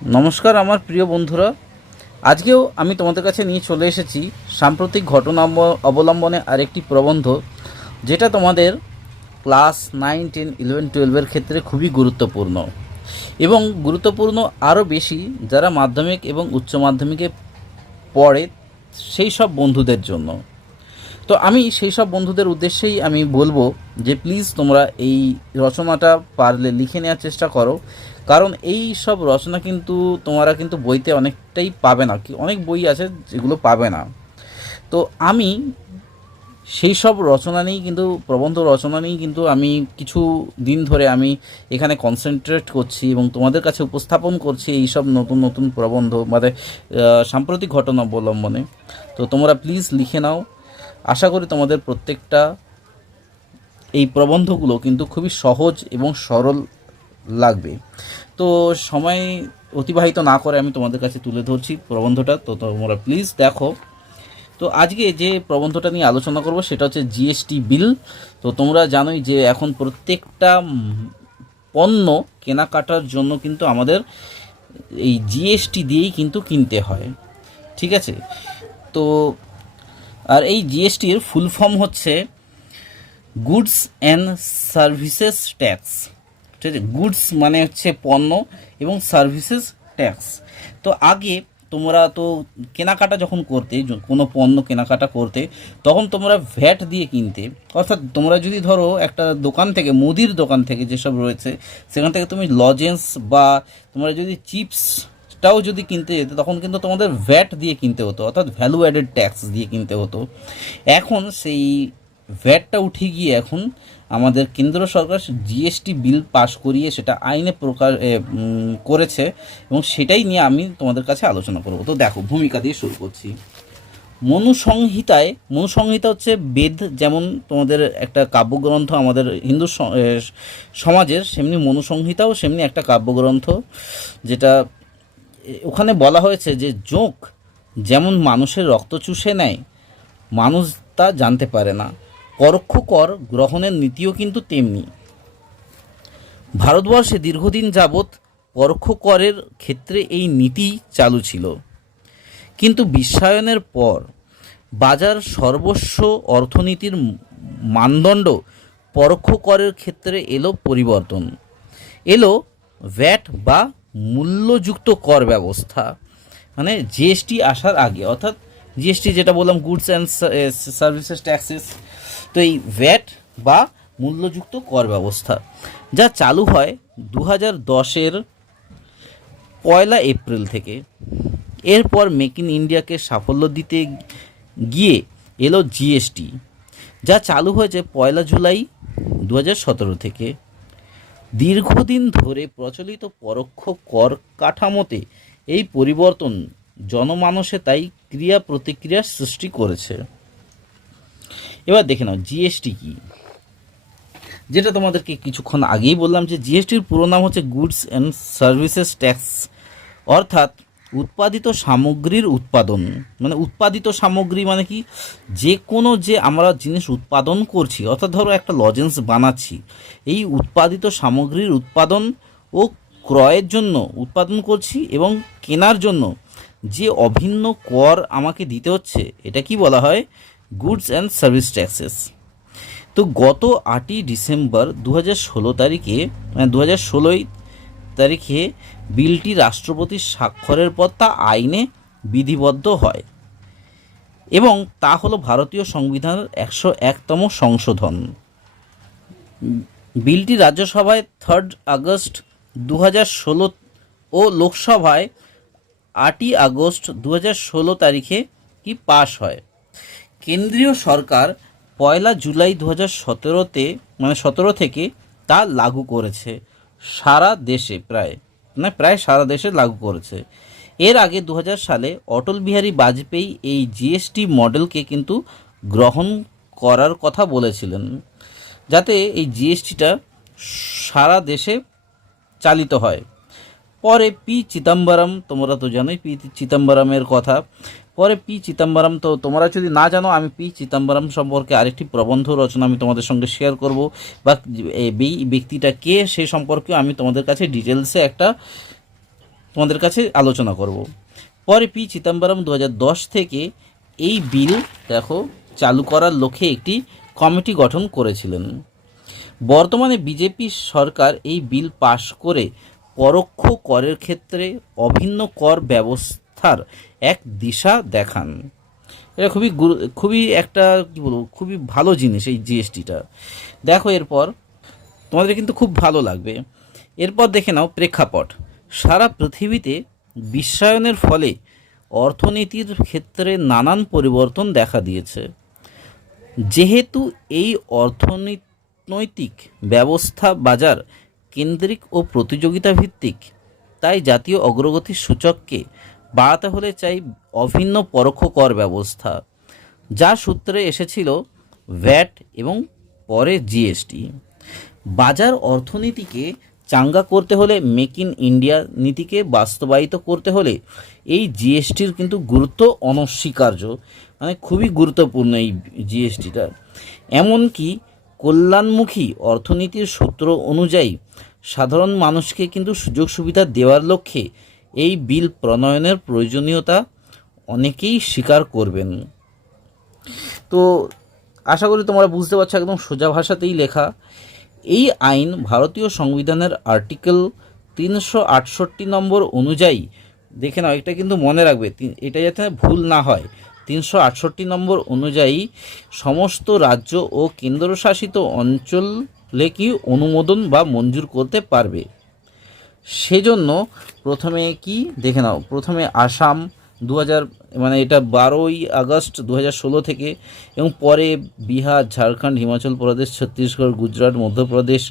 নমস্কার আমার প্রিয় বন্ধুরা, আজকেও আমি তোমাদের কাছে নিয়ে চলে এসেছি সাম্প্রতিক ঘটনা অবলম্বনে আরেকটি প্রবন্ধ, যেটা তোমাদের ক্লাস 9, 10, 11, 12-এর ক্ষেত্রে খুবই গুরুত্বপূর্ণ এবং গুরুত্বপূর্ণ আরও বেশি যারা মাধ্যমিক এবং উচ্চ মাধ্যমিকে পড়ে সেই সব বন্ধুদের জন্য। তো আমি সেই সব বন্ধুদের উদ্দেশ্যেই আমি বলবো যে প্লিজ তোমরা এই রচনাটা পারলে লিখে নেওয়ার চেষ্টা করো, কারণ এই সব রচনা কিন্তু তোমরা কিন্তু বইতে অনেকটাই পাবে না, অনেক বই আছে যেগুলো পাবে না। তো আমি সেই সব রচনা নিয়েই কিন্তু প্রবন্ধ রচনা নিয়েই কিন্তু আমি কিছু দিন ধরে আমি এখানে কনসেন্ট্রেট করছি এবং তোমাদের কাছে উপস্থাপন করছি এই সব নতুন নতুন প্রবন্ধ মানে সাম্প্রতিক ঘটনা অবলম্বনে। তো তোমরা প্লিজ লিখে নাও। আশা করি তোমাদের প্রত্যেকটা এই প্রবন্ধগুলো কিন্তু খুবই সহজ এবং সরল লাগবে। তো সময় অতিবাহিত না করে আমি তোমাদের কাছে তুলে ধরছি প্রবন্ধটা, তো তোমরা প্লিজ দেখো। তো আজকে যে প্রবন্ধটা নিয়ে আলোচনা করব সেটা হচ্ছে জিএসটি বিল। তো তোমরা জানোই যে এখন প্রত্যেকটা পণ্য কেনাকাটার জন্য কিন্তু আমাদের এই জিএসটি দিয়েই কিন্তু কিনতে হয়, ঠিক আছে? তো আর এই জিএসটির ফুল ফর্ম হচ্ছে গুডস অ্যান্ড সার্ভিসেস ট্যাক্স, ঠিক আছে? গুডস মানে হচ্ছে পণ্য এবং সার্ভিসেস ট্যাক্স। তো আগে তোমরা তো কেনাকাটা যখন করতে, কোনো পণ্য কেনাকাটা করতে, তখন তোমরা ভ্যাট দিয়ে কিনতে। অর্থাৎ তোমরা যদি ধরো একটা দোকান থেকে, মুদির দোকান থেকে যেসব রয়েছে সেখান থেকে তুমি লজেন্স বা তোমরা যদি চিপসটাও যদি কিনতে যেতে, তখন কিন্তু তোমাদের ভ্যাট দিয়ে কিনতে হতো, অর্থাৎ ভ্যালু অ্যাডেড ট্যাক্স দিয়ে কিনতে হতো। এখন সেই ভ্যাটটা উঠে গিয়ে এখন আমাদের কেন্দ্র সরকার জিএসটি বিল পাশ করিয়ে সেটা আইনে করেছে এবং সেটাই নিয়ে আমি তোমাদের কাছে আলোচনা করব। তো দেখো, ভূমিকা দিয়ে শুরু করছি। মনুসংহিতা হচ্ছে বেদ, যেমন তোমাদের একটা কাব্যগ্রন্থ আমাদের হিন্দু সমাজের, সেমনি মনুসংহিতাও সেমনি একটা কাব্যগ্রন্থ, যেটা ওখানে বলা হয়েছে যে যোগ যেমন মানুষের রক্ত চুষে নেয়, মানুষ তা জানতে পারে না, পরোক্ষ কর গ্রহণের নীতিও কিন্তু তেমনি। ভারতবর্ষে দীর্ঘদিন যাবৎ পরোক্ষ করের ক্ষেত্রে এই নীতি চালু ছিল, কিন্তু বিশ্বায়নের পর বাজার সর্বস্ব অর্থনীতির মানদণ্ড পরোক্ষ করের ক্ষেত্রে এলো পরিবর্তন, এলো ভ্যাট বা মূল্যযুক্ত কর ব্যবস্থা। মানে জিএসটি আসার আগে, অর্থাৎ জিএসটি যেটা বললাম গুডস অ্যান্ড সার্ভিসেস ট্যাক্সেস, তো এই ভ্যাট বা মূল্যযুক্ত কর ব্যবস্থা যা চালু হয় 2010-এর 1 এপ্রিল থেকে। এরপর মেক ইন ইন্ডিয়াকে সাফল্য দিতে গিয়ে এলো জিএসটি, যা চালু হয়েছে 1 জুলাই 2017 থেকে। দীর্ঘদিন ধরে প্রচলিত পরোক্ষ কর কাঠামোতে এই পরিবর্তন জনমানসে তাই ক্রিয়া প্রতিক্রিয়ার সৃষ্টি করেছে। এবার দেখে নাও জিএসটি কি, যেটা তোমাদেরকে কিছুক্ষণ আগেই বললাম যে জিএসটির পুরো নাম হচ্ছে গুডস অ্যান্ড সার্ভিসেস ট্যাক্স, অর্থাৎ উৎপাদিত সামগ্রীর উৎপাদন। মানে উৎপাদিত সামগ্রী মানে কি, যে কোনো যে আমরা জিনিস উৎপাদন করছি, অর্থাৎ ধরো একটা লজেন্স বানাচ্ছি, এই উৎপাদিত সামগ্রীর উৎপাদন ও ক্রয়ের জন্য উৎপাদন করছি এবং কেনার জন্য যে অভিন্ন কর আমাকে দিতে হচ্ছে, এটা কি বলা হয়? Goods and service taxes. তো গত 8ই ডিসেম্বর 2016 তারিখে, মানে 2016 তারিখে বিলটি রাষ্ট্রপতির স্বাক্ষরের পর তা আইনে বিধিবদ্ধ হয় এবং তা হলো ভারতীয় সংবিধানের 101তম সংশোধন। বিলটি রাজ্যসভায় 3 আগস্ট 2016 ও লোকসভায় 8ই আগস্ট 2016 তারিখে কি পাশ হয়। কেন্দ্রীয় সরকার 1 জুলাই 2017-তে মানে 17 থেকে তা লাগু করেছে সারা দেশে, প্রায় সারা দেশে লাগু করেছে। এর আগে 2000 সালে অটল বিহারী বাজপেয়ী এই জিএসটি মডেলকে কিন্তু গ্রহণ করার কথা বলেছিলেন, যাতে এই জিএসটিটা সারা দেশে চালিত হয়। পরে পি চিদম্বরম, তোমরা তো জানোই পি চিদম্বরমের কথা, পরে পি চিদম্বরম, তো তোমরা যদি না জানো আমি পি চিদম্বরম সম্পর্কে আরেকটি প্রবন্ধ রচনা আমি তোমাদের সঙ্গে শেয়ার করব, বা এই ব্যক্তিটা কে সে সম্পর্কেও আমি তোমাদের কাছে ডিটেলসে একটা তোমাদের কাছে আলোচনা করব। পরে পি চিদম্বরম 2010 থেকে এই বিল দেখো চালু করার লক্ষ্যে একটি কমিটি গঠন করেছিলেন। বর্তমানে বিজেপি সরকার এই বিল পাশ করে পরোক্ষ করের ক্ষেত্রে অভিন্ন কর ব্যবস্থার এক দিশা দেখান। এটা খুবই একটা কী বলবো, খুবই ভালো জিনিস এই জিএসটিটা। দেখো এরপর তোমাদের কিন্তু খুব ভালো লাগবে। এরপর দেখে নাও প্রেক্ষাপট। সারা পৃথিবীতে বিশ্বায়নের ফলে অর্থনীতির ক্ষেত্রে নানান পরিবর্তন দেখা দিয়েছে। যেহেতু এই অর্থনৈতিক ব্যবস্থা বাজার কেন্দ্রিক ও প্রতিযোগিতা ভিত্তিক, তাই জাতীয় অগ্রগতির সূচককে বাড়াতে হলে চাই অভিন্ন পরোক্ষ কর ব্যবস্থা, যার সূত্রে এসেছিল ভ্যাট এবং পরে জিএসটি। বাজার অর্থনীতিকে চাঙ্গা করতে হলে, মেক ইন ইন্ডিয়া নীতিকে বাস্তবায়িত করতে হলে এই জিএসটির কিন্তু গুরুত্ব অনস্বীকার্য, মানে খুবই গুরুত্বপূর্ণ এই জিএসটিটা। এমনকি কল্যাণমুখী অর্থনীতির সূত্র অনুযায়ী সাধারণ মানুষকে কিন্তু সুযোগ সুবিধা দেওয়ার লক্ষ্যে এই বিল প্রণয়নের প্রয়োজনীয়তা অনেকেই স্বীকার করবেন। তো আশা করি তোমরা বুঝতে পারছো, একদম সোজা ভাষাতেই লেখা। এই আইন ভারতীয় সংবিধানের আর্টিকেল 368 নম্বর অনুযায়ী, দেখে নাও এটা কিন্তু মনে রাখবে, এটা যাতে ভুল না হয়, 368 নম্বর অনুযায়ী সমস্ত রাজ্য ও কেন্দ্রশাসিত অঞ্চলে কি অনুমোদন বা মঞ্জুর করতে পারবে। সেজন্য প্রথমে কি দেখে নাও, প্রথমে আসাম 2000 মানে এটা 12ই আগস্ট 2016 থেকে, এবং পরে বিহার, ঝাড়খণ্ড, হিমাচল প্রদেশ, ছত্তিশগড়, গুজরাট, মধ্যপ্রদেশ,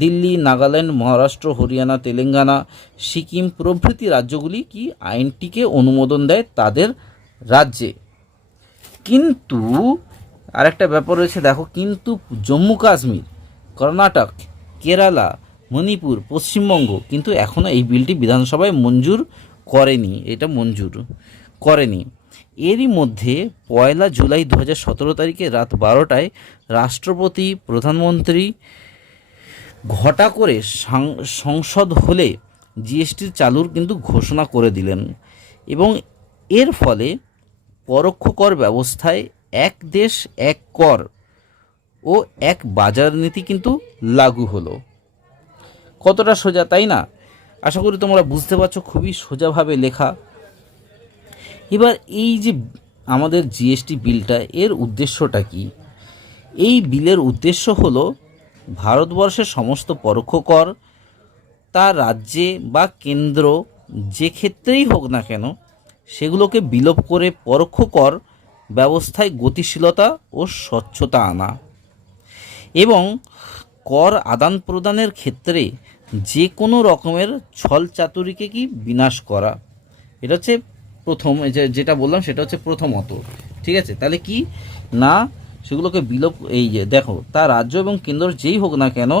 দিল্লি, নাগাল্যান্ড, মহারাষ্ট্র, হরিয়ানা, তেলেঙ্গানা, সিকিম প্রভৃতি রাজ্যগুলি কি আইনটিকে অনুমোদন দেয় তাদের রাজ্যে। কিন্তু আরেকটা ব্যাপার রয়েছে, দেখো, কিন্তু জম্মু কাশ্মীর, কর্ণাটক, কেরালা, মণিপুর, পশ্চিমবঙ্গ কিন্তু এখনও এই বিলটি বিধানসভায় মঞ্জুর করেনি, এটা মঞ্জুর করেনি। এরই মধ্যে 1 জুলাই 2017 তারিখে রাত 12টায় রাষ্ট্রপতি প্রধানমন্ত্রী ঘটা করে সংসদ হলে জিএসটির চালুর কিন্তু ঘোষণা করে দিলেন, এবং এর ফলে পরোক্ষ কর ব্যবস্থায় এক দেশ এক কর ও এক বাজার নীতি কিন্তু লাগু হলো। কতটা সোজা, তাই না? আশা করি তোমরা বুঝতে পারছো, খুবই সোজাভাবে লেখা। এবার এই যে আমাদের জিএসটি বিলটা, এর উদ্দেশ্যটা কি? এই বিলের উদ্দেশ্য হলো ভারতবর্ষের সমস্ত পরোক্ষ কর তার রাজ্যে বা কেন্দ্র যে ক্ষেত্রেই হোক না কেন সেগুলোকে বিলোপ করে পরোক্ষ কর ব্যবস্থায় গতিশীলতা ও স্বচ্ছতা আনা, এবং কর আদান প্রদানের ক্ষেত্রে যে কোনো রকমের ছল চাতুরিকে কি বিনাশ করা। এটা হচ্ছে প্রথম, যেটা বললাম সেটা হচ্ছে প্রথমত। ঠিক আছে, তাহলে কি না সেগুলোকে বিলোপ, এই যে দেখো, তা রাজ্য এবং কেন্দ্র যেই হোক না কেন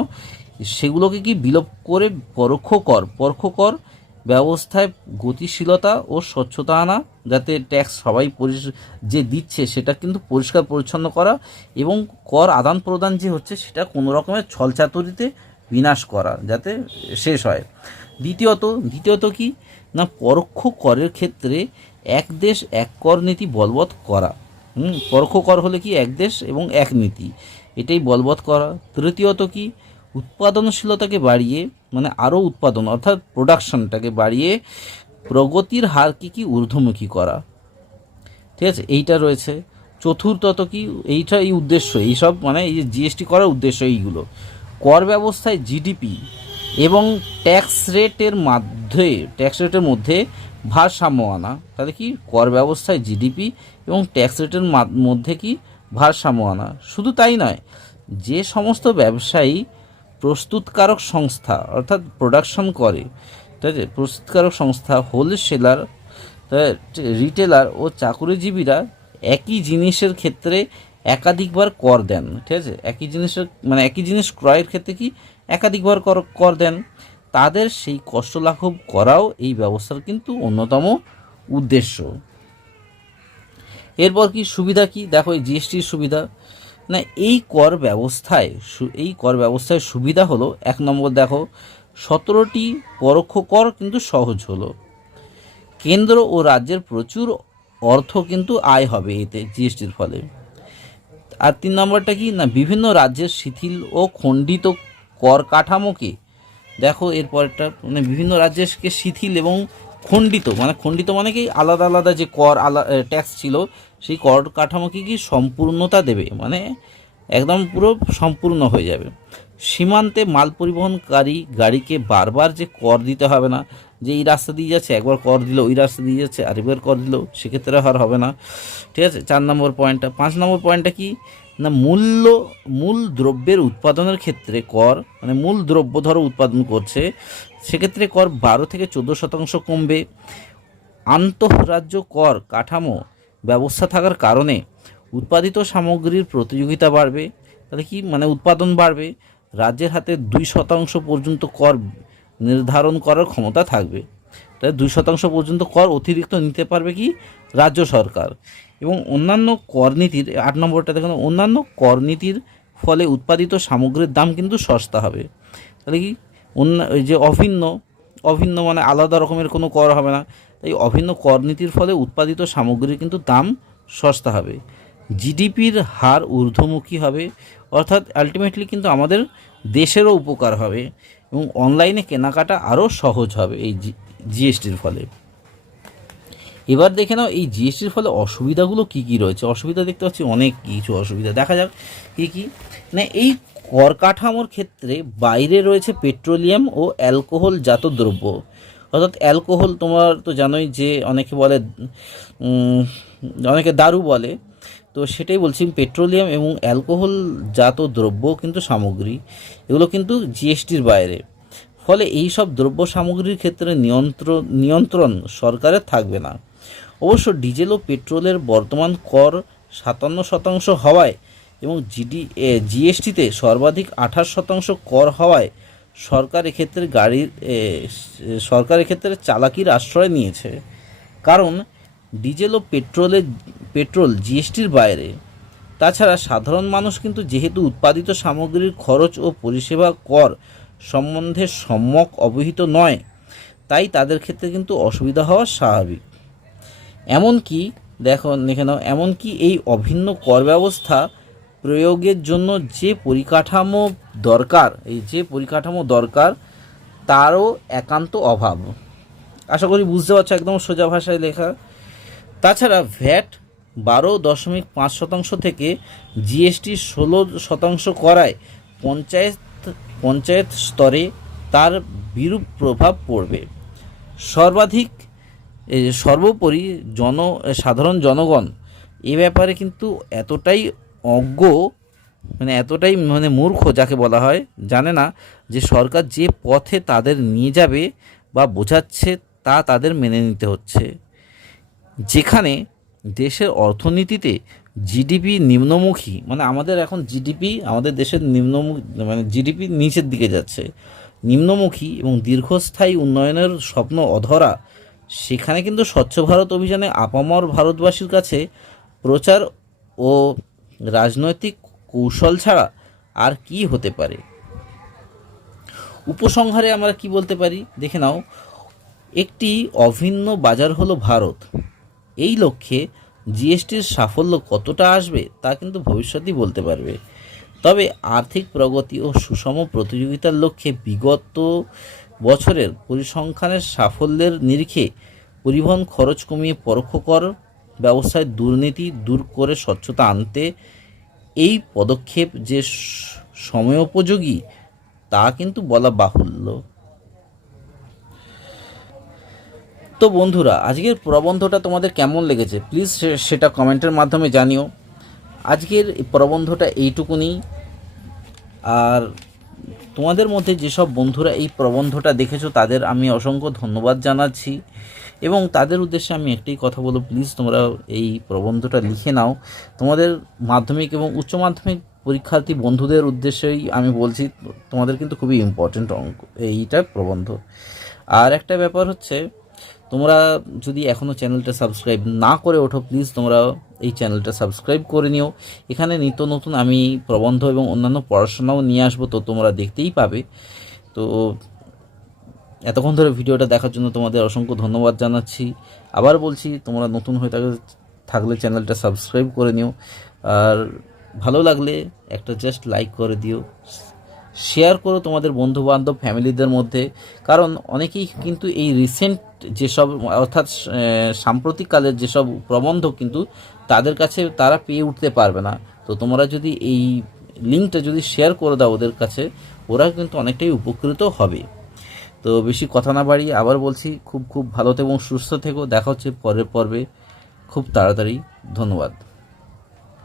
সেগুলোকে কি বিলোপ করে পরোক্ষ কর ব্যবস্থায় গতিশীলতা ও স্বচ্ছতা আনা, যাতে ট্যাক্স সবাই যে দিচ্ছে সেটা কিন্তু পরিষ্কার পরিচ্ছন্ন করা, এবং কর আদান প্রদান যে হচ্ছে সেটা কোনো রকমের ছলচাতুরিতে বিনাশ করা যাতে শেষ হয়। দ্বিতীয়ত কি না, পরোক্ষ করের ক্ষেত্রে এক দেশ এক কর নীতি বলবৎ করা। পরোক্ষ কর হলে কি এক দেশ এবং এক নীতি, এটাই বলবৎ করা। তৃতীয়ত কি, উৎপাদনশীলতাকে বাড়িয়ে, মানে আরও উৎপাদন অর্থাৎ প্রোডাকশনটাকে বাড়িয়ে প্রগতির হারকে কি ঊর্ধ্বমুখী করা। ঠিক আছে, এইটা রয়েছে। চতুর্থত কি, এই উদ্দেশ্য, এইসব মানে এই যে জিএসটি করার উদ্দেশ্য এইগুলো। কর ব্যবস্থায় জিডিপি এবং ট্যাক্স রেটের মধ্যে ভারসাম্য আনা। তাহলে কি, কর ব্যবস্থায় জিডিপি এবং ট্যাক্স রেটের মধ্যে কি ভারসাম্য আনা। শুধু তাই নয়, যে সমস্ত ব্যবসায়ী প্রস্তুতকারক সংস্থা অর্থাৎ প্রোডাকশন করে, ঠিক আছে, প্রস্তুতকারক সংস্থা, হোলসেলার, রিটেলার ও চাকুরিজীবীরা একই জিনিসের ক্ষেত্রে একাধিকবার কর দেন। ঠিক আছে, একই জিনিস ক্রয়ের ক্ষেত্রে কি একাধিকবার কর দেন, তাদের সেই কষ্ট লাঘব করাও এই ব্যবস্থার কিন্তু অন্যতম উদ্দেশ্য। এরপর কি সুবিধা কি, দেখো এই জিএসটির সুবিধা না, এই কর ব্যবস্থায় সুবিধা হলো, 1 নম্বর দেখো, 17টি পরোক্ষ কর কিন্তু সহজ হলো। কেন্দ্র ও রাজ্যের প্রচুর অর্থ কিন্তু আয় হবে এতে জিএসটির ফলে। আর 3 নম্বরটা কি না, বিভিন্ন রাজ্যের শিথিল ও খণ্ডিত কর কাঠামোকে, দেখো এরপরটা মানে বিভিন্ন রাজ্যকে শিথিল এবং খণ্ডিত, মানে খণ্ডিত মানে কি আলাদা আলাদা যে কর ট্যাক্স ছিল সেই কর কাঠামোকে কি সম্পূর্ণতা দেবে, মানে একদম পুরো সম্পূর্ণ হয়ে যাবে। সীমান্তে মাল পরিবহনকারী গাড়িকে বারবার যে কর দিতে হবে না, যে এই রাস্তা দিয়ে যাচ্ছে একবার কর দিল, ওই রাস্তা দিয়ে যাচ্ছে আরেকবার কর দিল, সেক্ষেত্রে আর হবে না। ঠিক আছে, 4 নম্বর পয়েন্টটা। 5 নম্বর পয়েন্টটা কি না, মূল দ্রব্যের উৎপাদনের ক্ষেত্রে কর, মানে মূল দ্রব্য ধরো উৎপাদন করছে, সেক্ষেত্রে কর 12 থেকে 14% কমবে। আন্তঃরাজ্য কর কাঠামো ব্যবস্থা থাকার কারণে উৎপাদিত সামগ্রীর প্রতিযোগিতা বাড়বে। তাহলে কি মানে উৎপাদন বাড়বে, রাজ্যের হাতে 2% পর্যন্ত কর নির্ধারণ করার ক্ষমতা থাকবে। তাহলে 2% পর্যন্ত কর অতিরিক্ত নিতে পারবে কি রাজ্য সরকার। এবং অন্যান্য কর নীতির 8 নম্বরটা দেখুন, অন্যান্য কর নীতির ফলে উৎপাদিত সামগ্রীর দাম কিন্তু সস্তা হবে। তাহলে কি ওই যে অভিন্ন মানে আলাদা রকমের কোনো কর হবে না, তাই অভিন্ন কর নীতির ফলে উৎপাদিত সামগ্রীর কিন্তু দাম সস্তা হবে। জিডিপির হার ঊর্ধ্বমুখী হবে, অর্থাৎ আলটিমেটলি কিন্তু আমাদের দেশেরও উপকার হবে এবং অনলাইনে কেনাকাটা আরও সহজ হবে এই জিএসটির ফলে। এবার দেখে নাও এই জিএসটির ফলে অসুবিধাগুলো কি কি রয়েছে। অসুবিধা দেখতে পাচ্ছি অনেক কিছু অসুবিধা, দেখা যাক কি কি না। এই কর কাঠামোর ক্ষেত্রে বাইরে রয়েছে পেট্রোলিয়াম ও অ্যালকোহলজাত দ্রব্য, অর্থাৎ অ্যালকোহল তোমার তো জানোই যে অনেকে বলে অনেকে দারু বলে, তো সেটাই বলছি, পেট্রোলিয়াম এবং অ্যালকোহলজাত দ্রব্য কিন্তু সামগ্রী, এগুলো কিন্তু জিএসটির বাইরে। ফলে এই সব দ্রব্য সামগ্রীর ক্ষেত্রে নিয়ন্ত্রণ সরকারের থাকবে না। অবশ্য ডিজেল ও পেট্রোলের বর্তমান কর 57% হওয়ায় এবং জিএসটিতে সর্বাধিক 28% কর হওয়ায় সরকার এক্ষেত্রে চালাকির আশ্রয় নিয়েছে। কারণ ডিজেল ও পেট্রোল জিএসটির বাইরে। তাছাড়া সাধারণ মানুষ কিন্তু যেহেতু উৎপাদিত সামগ্রীর খরচ ও পরিষেবা কর সম্বন্ধে সম্যক অবহিত নয়, তাই তাদের ক্ষেত্রে কিন্তু অসুবিধা হওয়া স্বাভাবিক। এমনকি দেখে নাও, এমনকি এই অভিন্ন কর ব্যবস্থা প্রয়োগের জন্য যে পরিকাঠামো দরকার তারও একান্ত অভাব। আশা করি বুঝতে পারছো, একদম সোজা ভাষায় লেখা। তাছাড়া ভ্যাট 12.5% থেকে জিএসটি 16% করায় পঞ্চায়েত স্তরে তার বিরূপ প্রভাব পড়বে। সর্বোপরি সাধারণ জনগণ এ ব্যাপারে কিন্তু এতটাই মূর্খ যাকে বলা হয়, জানে না যে সরকার যে পথে তাদের নিয়ে যাবে বা বোঝাচ্ছে তা তাদের মেনে নিতে হচ্ছে। যেখানে দেশের অর্থনীতিতে জিডিপি নিম্নমুখী, মানে আমাদের এখন আমাদের দেশের জিডিপি নিচের দিকে যাচ্ছে, নিম্নমুখী এবং দীর্ঘস্থায়ী উন্নয়নের স্বপ্ন অধরা, সেখানে কিন্তু স্বচ্ছ ভারত অভিযানে আপামর ভারতবাসীর কাছে প্রচার ও রাজনৈতিক কৌশল ছাড়া আর কি হতে পারে। উপসংহারে আমরা কি বলতে পারি দেখে নাও, একটি অভিন্ন বাজার হলো ভারত। এই লক্ষ্যে জিএসটির সাফল্য কতটা আসবে তা কিন্তু ভবিষ্যতেই বলতে পারবে। তবে আর্থিক প্রগতি ও সুষম প্রতিযোগিতার লক্ষ্যে বিগত বছরের পরিসংখ্যানের সাফল্যের নিরিখে পরিবহন খরচ কমিয়ে পরোক্ষ কর ব্যবস্থায় দুর্নীতি দূর করে স্বচ্ছতা আনতে এই পদক্ষেপ যে সময়োপযোগী তা কিন্তু বলা বাহুল্য। তো বন্ধুরা, আজকের প্রবন্ধটা তোমাদের কেমন লেগেছে প্লিজ সেটা কমেন্টের মাধ্যমে জানিও। আজকের প্রবন্ধটা এইটুকুনি। আর তোমাদের মধ্যে যেসব বন্ধুরা এই প্রবন্ধটা দেখেছো তাদের আমি অসংখ্য ধন্যবাদ জানাচ্ছি এবং তাদের উদ্দেশ্যে আমি একটাই কথা বলবো, প্লিজ তোমরা এই প্রবন্ধটা লিখে নাও। তোমাদের মাধ্যমিক এবং উচ্চ মাধ্যমিক পরীক্ষার্থী বন্ধুদের উদ্দেশ্যেই আমি বলছি, তোমাদের কিন্তু খুবই ইম্পর্টেন্ট এইটা প্রবন্ধ। আর একটা ব্যাপার হচ্ছে, তোমরা যদি এখনও চ্যানেলটা সাবস্ক্রাইব না করে ওঠো, প্লিজ তোমরা এই চ্যানেলটা সাবস্ক্রাইব করে নিও। এখানে নিত্য নতুন আমি প্রবন্ধ এবং অন্যান্য পড়াশোনাও নিয়ে আসবো, তো তোমরা দেখতেই পাবে। তো এতক্ষণ ধরে ভিডিওটা দেখার জন্য তোমাদের অসংখ্য ধন্যবাদ জানাচ্ছি। আবার বলছি, তোমরা নতুন হয়ে থাকলে চ্যানেলটা সাবস্ক্রাইব করে নিও, আর ভালো লাগলে একটা জাস্ট লাইক করে দিও, শেয়ার করো তোমাদের বন্ধুবান্ধব ফ্যামিলিদের মধ্যে। কারণ অনেকেই কিন্তু এই রিসেন্ট যেসব, অর্থাৎ সাম্প্রতিককালের যেসব প্রবন্ধ কিন্তু তাদের কাছে তারা পেয়ে উঠতে পারবে না। তো তোমরা যদি এই লিঙ্কটা যদি শেয়ার করে দাও ওদের কাছে, ওরা কিন্তু অনেকটাই উপকৃত হবে। তো বেশি কথা না বাড়িয়ে আবার বলছি, খুব খুব ভালো থেকো এবং সুস্থ থেকো। দেখা হচ্ছে পরের পর্বে খুব তাড়াতাড়ি। ধন্যবাদ।